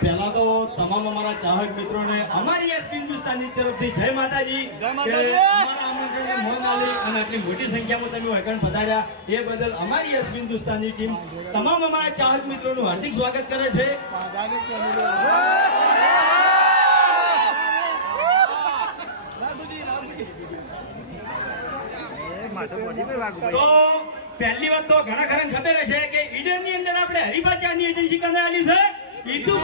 પહેલા તો તમામ અમારા ચાહક મિત્રોને અમારી એસ હિન્દુસ્તાનની તરફથી જય માતાજી મોટી સંખ્યામાં તમે વહેકણ પધાર્યા. એ બદલ અમારી યશ હિન્દુસ્તાનની ટીમ તમામ અમારા ચાહક મિત્રોનું હાર્દિક સ્વાગત કરે છે. તો પહેલી વાત તો ઘણા ખરા ખબર હશે કે ઈડનની અંદર આપણે હરિભા ચા ની એજન્સી કને આલી છે? ઈતુ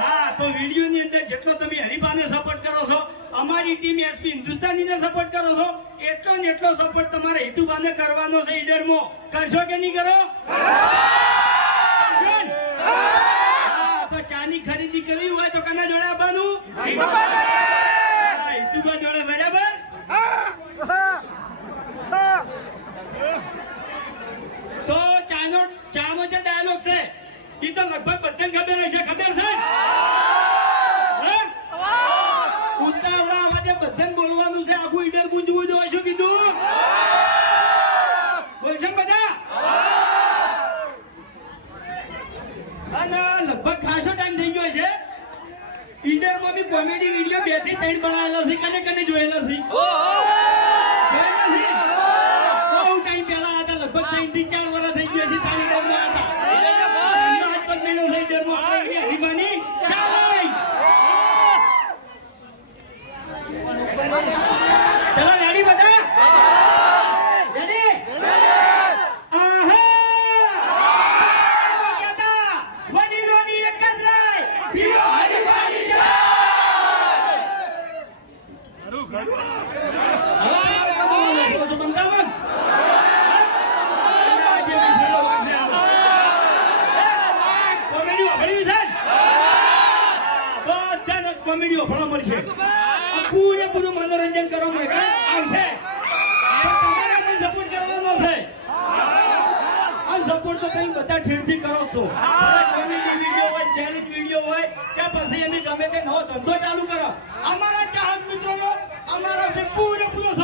હા, તો વીડિયો ની અંદર જેટલો તમે હરિભાને સપોર્ટ કરો છો, અમારી ટીમ એસપી હિન્દુસ્તાની ને સપોર્ટ કરો છો, એટલો ને એટલો સપોર્ટ તમારે હિતુભાને કરવાનો છે ઈડરમાં. કરશો કે નહીં કરો? હા, તો ચાની ખરીદી કરવી હોય તો કને જોડે આવવાનું નથી ત્રણ બનાવેલા છે કને કને જોયેલા છે પૂરેપૂરું મનોરંજન કરવામાં આવશે આ સપોર્ટ તો તમે બધા ઠેરથી કરો છો. વીડિયો હોય ચેલેન્જ વીડિયો હોય કે પછી એની ગમે તે નવો ધંધો ચાલુ કરો. અમારા ચાહક મિત્રોનો અમારા પૂરેપૂરો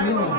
没有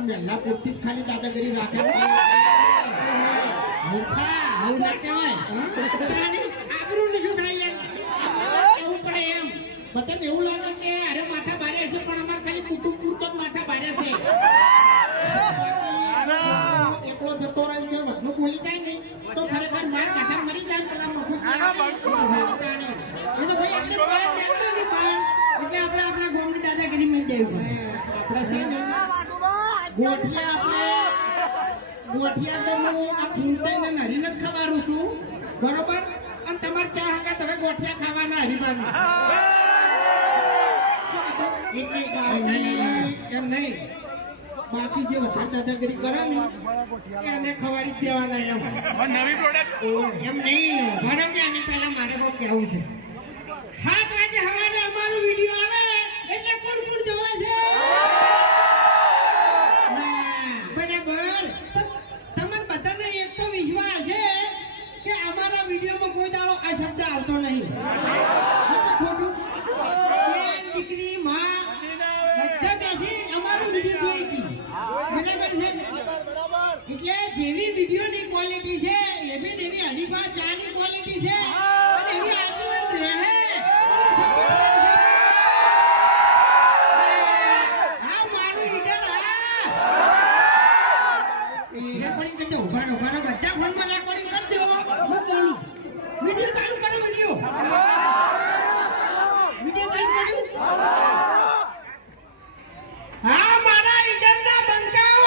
ને વહેલા પૂરતી જ ખાલી દાદાગીરી રાખે. મૂર્ખા, આવું ના કહેવાય. તારે આબરૂનું થાય યાર? કેવું પડે એમ. બધાને એવું લાગે કે અરે માથા ભારે હશે પણ અમારે ખાલી કુટુંબ પૂરતો જ માથા ભારે છે. એકલો જતો રહે છે વધુ બોલી જાય ને તો ખરેખર માર કાઢા મરી જાય પેલા મફુજી આવે, એ તો ભાઈ આપણે એટલે આપણે આપણા ગામની દાદાગીરી માં દેવું આપણે છે ગોઠિયા ગોઠિયા તો હું આ જ ખવારું છું બરોબર અને તમારે ચા હંગા તમે ગોઠિયા ખાવાના હરીબાની એમ નહીં બાકી જે વધારે દાદાગીરી કરે એને ખવાડી દેવાના એમ નવી પ્રોડક્ટ એમ નહીં ભરો કે આની પહેલા મારે કોઈ છે સાત વાગે સવારે અમારો વીડિયો આવે એટલે કોણ કોણ જોવે છે ના, બરાબર તો તમને બધાને એક તો વિશ્વાસ છે કે અમારા વિડીયોમાં કોઈ દાડો આ શબ્દ આવતો નહીં ખોટું બેન દીકરી માં બધા બેસી અમારો વીડિયો જોઈ હતી બરાબર છે એટલે જેવી વિડીયોની ક્વોલિટી છે એવી ને એવી હરીફા ચાની ક્વોલિટી છે અને એવી આજીવન રહે આ મારું ઈડર આ રેકોર્ડિંગ કરી દો ઉભાનો ઉભાનો બધા ફોનમાં રેકોર્ડિંગ કરી દો હું બોલું વીડિયો ચાલુ કરો વીડિયો વીડિયો ચાલુ કર્યું હા મારા ઈડરના બંકાઓ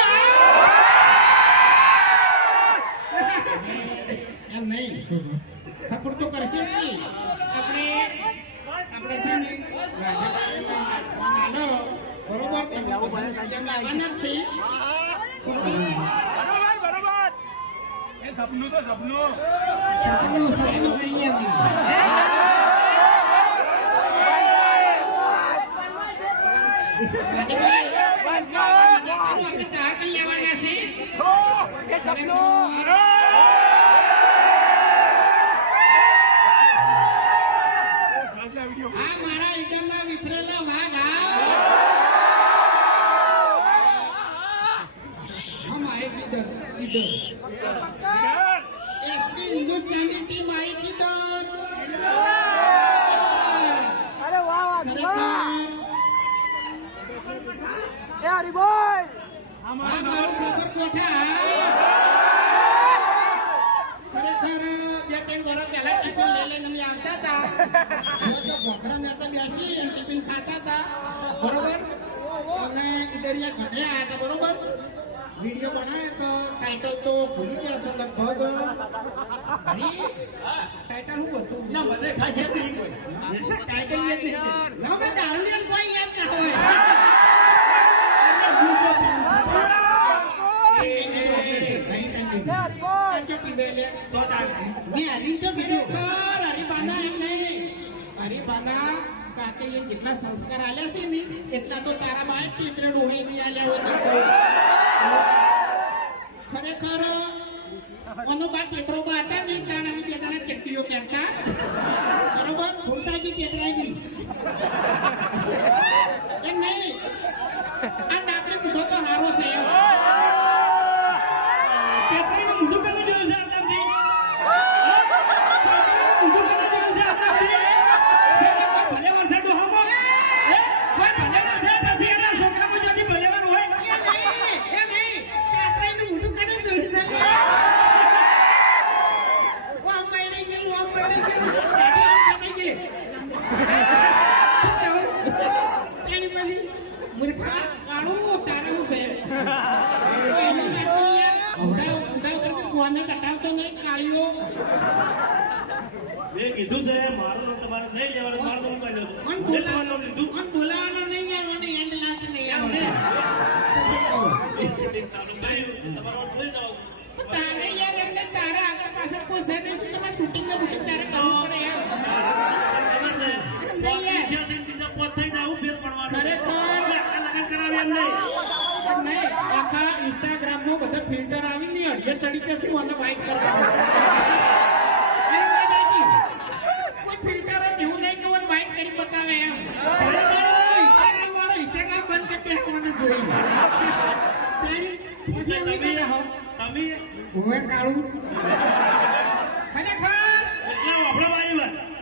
એમ નહીં સપોર્ટ તો કરશે જ નહીં આપણે આપણે છે ને હાલો બરોબર તમે તો એમ લાવવાના જ છે બરોબર બરોબર એ સપનું તો સપનું સપનું સપનું કહીએ અમે આપણે ચા કરી લેવાના છે ખરેખર આજના ए हरी बोल આ મારું સાબરકોઠા ખરેખર બે ત્રણ વર્ષ પહેલા ટિફિન લઈ લઈને અમે આવતા હતા અમે તો ઘોઘરા નતા બેસી અને ટિફિન ખાતા હતા બરોબર અને ઈડરિયા ઘરે આવ્યા હતા બરોબર વિડીયો બનાવે તો ટાઇટલ તો ભૂલી ગયા છે લગભગ હરી ટાઇટલ હું હતું ના મને ખાસ યાદ નહીં કોઈ ટાઇટલ યાદ નહીં ના મેં દારૂડિયન કોઈ યાદ ના હોય તો નહીં સંસ્કાર આલ્યા છે ને, એટલા તો તારા બાય તીત્ર ડોહી ખરેખર અનો બા તેતરો બા હતા ને, ત્રણ અમે જણા ચટ્ટીઓ પહેરતા. બરોબર? ફૂમતાજી તેતરાજી એમ નહીં. આ ડાકડી મૂઢો તો હારો છે. પેટ્રીને ઊંધું કરી દેવું છે આટલાથી? ઊંધું કરી દેવું છે આટલાથી? શેના કોઈ ભલેવાર છે ડોહામાં? હે? કોઈ ભલેવાર છે પછી એના છોકરામાં જ્યાંથી ભલેવાર હોય? એ નહીં, એ નહીં. કાતરાનું મોઢું કાઢો જોઈ ચાલે. ઓ, આમ મારી ગયેલું, આમ મારી ગયેલું. દાઢી આમ કાપાઈ ગઈ. શું કહેવું? તાણી પછી મૂર્ખા, કાળું તારે હું છે? એની માટે યાર, ઊંધા- ઊંધા ફોને કટાવતો નહીં કાળીઓ મેં કીધું છે મારું નામ તમારે નહીં લેવાનું મારું નામ કહી દઉં મન છું. તમારું નામ લીધું? મન બોલાવાનો નહીં યાર મને એન્ડ લાગે નહીં યાર નહીં. પણ તારે યાર એમને તારે આગળ પાછળ કોઈ છે નહીં શું તમારે શૂટિંગ ને બુટિંગ તારે કરવું પડે યાર. નહીં નહીં. ઇન્સ્ટાગ્રામ નો બધા ફિલ્ટર આવી ને અઢીએ તરીકે શું અને વાઇટ કરવાનું કોઈ ફિલ્ટર જ એવું નહીં કે મને વાઇટ કરી બતાવે એમ ઇન્સ્ટાગ્રામ વાળો ઇન્સ્ટાગ્રામ બંધ કરી દે મને જોઈ તાળી પછી એમ તમે કહે હો ઓવે કાળું. ખરેખર? એટલા વાપરા મારી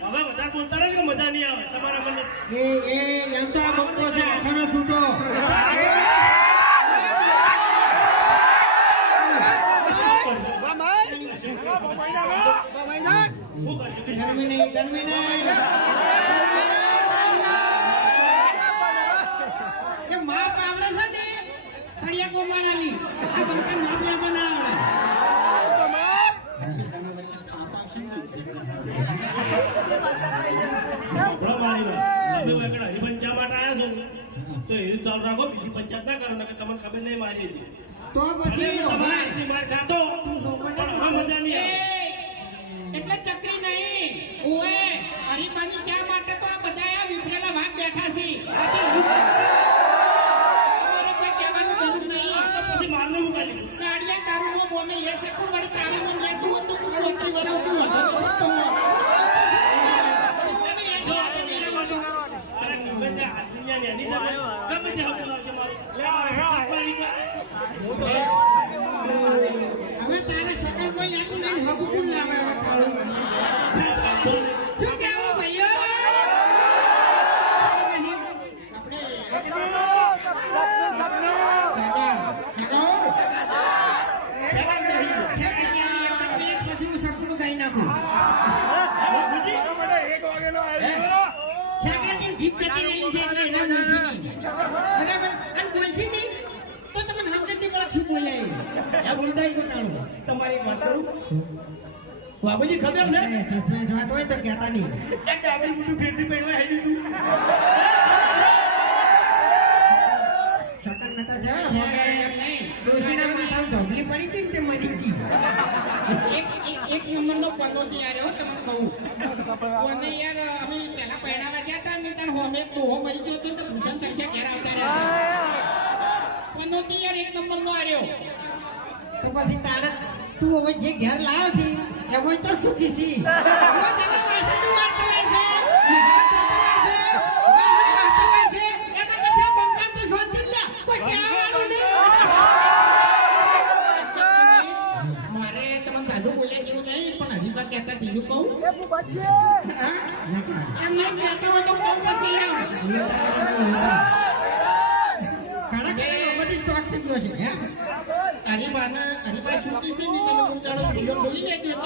હવે બધા બોલતા રહે કે મજા નહીં આવે. તમારા મને એ એ એમ તો આ છે હાથોનો છૂટો. શું કરશું કે ગરમી નહીં ગરમી નહીં એ માપ આવડે છે ને ફળિયા કોમાનાલી આ બંકન માપ લેતો ના આવડે વાપરા મારી વાત. તમે આગળ હરિપંચા માટે આવ્યા છો ને, તો એ ચાલુ રાખો બીજી પંચાયત ના કરો નકર તમને ખબર નહીં મારી હતી. તો પછી તમારી માર ખાતો પણ મજા નહીં એટલે ચકરી નહીં. ઓએ હરીફાની ચા માટે તો આ બધા આ વિફરેલા ભાગ બેઠા છે તમારે કોઈ કહેવાનું જરૂર નહીં તો પછી મારને મૂકાઈ દીધું. કાળિયા તારું નો બોમે લે છે કોણ વળી તારું નો લેતું હોય તો તું ચોતરી વરાવતું હોય તો થતો હોય બોમે એ છે આજે નહીં આવતો. અરે ગમે તે આ દુનિયાની એની સાથે ગમે તે હાથ બોલાવશે મારું. લે મારે હાથ મારી ગયો. હવે તારે શકલ કોઈ લેતું નહીં હગું કોણ લાવે હવે કાળું શું કહેવું ભાઈઓ આપણે પછી હું સપનું ગાઈ નાખું એક વાગેલો આવ્યો ખેકડાથી જીભ જતી રહેલી છે એટલે એને બોલશે નહીં. બરાબર? અને બોલશે નહીં તો તમને સમજ નહીં પડે શું બોલે. એ બોલતા ઈ તમારી વાત કરું? બાબુજી ખબર છે? સસ્પેન્સ વાત હોય તો કહેતા નહીં. ડાબરી મોટું ફેરથી પહેરવા હેડી તું. શકલ નતા જા હવે ડોશીના માથામાં ધોબલી પડી હતી ને તે મરી ગઈ. એક- નંબરનો પનોતી યાર હો કહું. કોને યાર, અમે પહેલા પહેરાવા ગયા હતા હોમે એક મરી ગયો હતો તો ભૂષણ ચર્ચા ઘેર આવતા રહ્યા પનોતી યાર એક નંબરનો આર્યો. તો પછી તારે તું હવે જે ઘેર લાવ્યો છે, એમાં તો સુખી છી.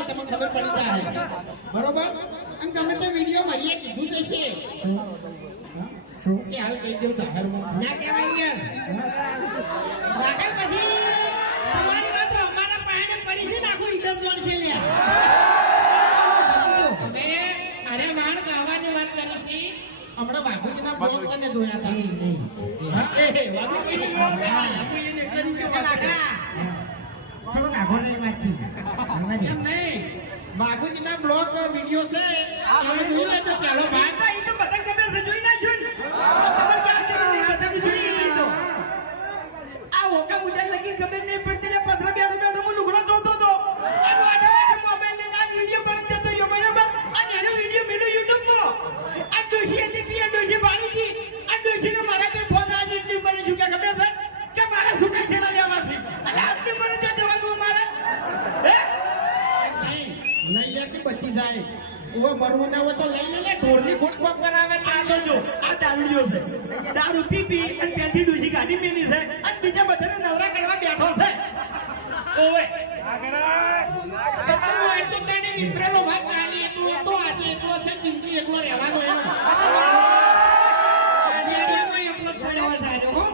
તમને ખબર પડી જાય. બરોબર? અને તમે તો વીડિયો મારીએ કીધું જશે કે હાલ કહી દઉં જાહેરમાં. ના કહેવાય યાર. પછી તમારી વાત અમારા પાયે પડી છે ને આખું જોડ છે લ્યા. બાપુજીના બ્લોગ કને હતા એ હે, બાબુજી બાબુજી ને એકલા નહીં કહેવાય. થોડુંક આગળ વાતથી એમ નહીં બાપુજીના બ્લોગ વીડિયો છે તમે જોઈ લેજો પહેલો ભાગ તો બધા ખબર છે મરવું ના હોય તો લઈ લે ઢોરની ખોટ પગ કરાવે આ તો જો, આ દારૂડિયો છે. દારૂ પી પી અને પેથી ડોશી ગાડી પીની છે. અને બીજા બધાને નવરા કરવા બેઠો છે. ઓવે. તો તેને ભાગ હતો આજે એકલો છે જિંદગી એકલો રહેવાનો આજે એકલો જ પડ્યો વધાર્યો, હો.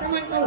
તમને કહું,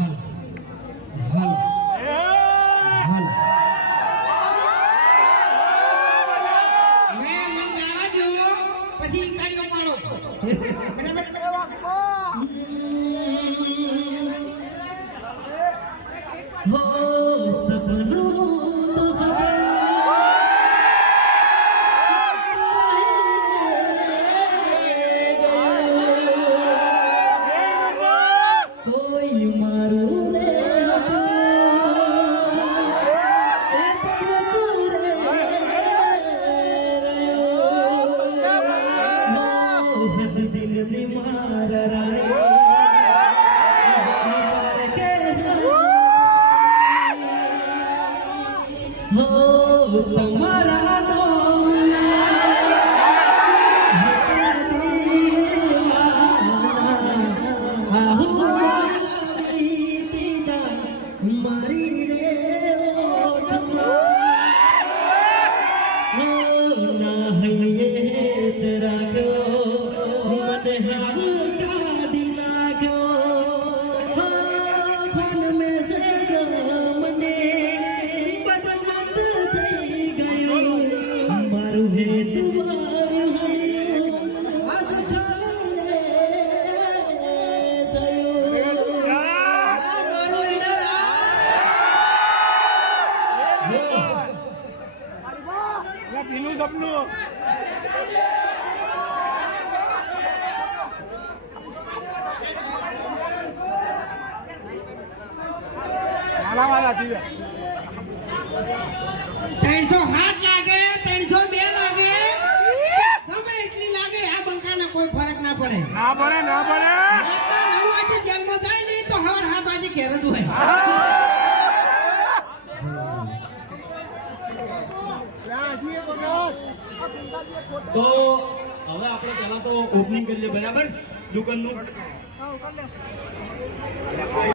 ત્રણસો હાથ લાગે ત્રણસો બે લાગે. ગમે એટલી લાગે આ બંકાના કોઈ ફરક ના પડે. ના પડે ના પડે. નવ વાગે જેલમાં જાય નહીં તો સવાર હાથ વાગે ઘેર જ હોય. તો હવે આપણે પહેલા તો ઓપનિંગ કરીએ બરાબર? દુકાનનું.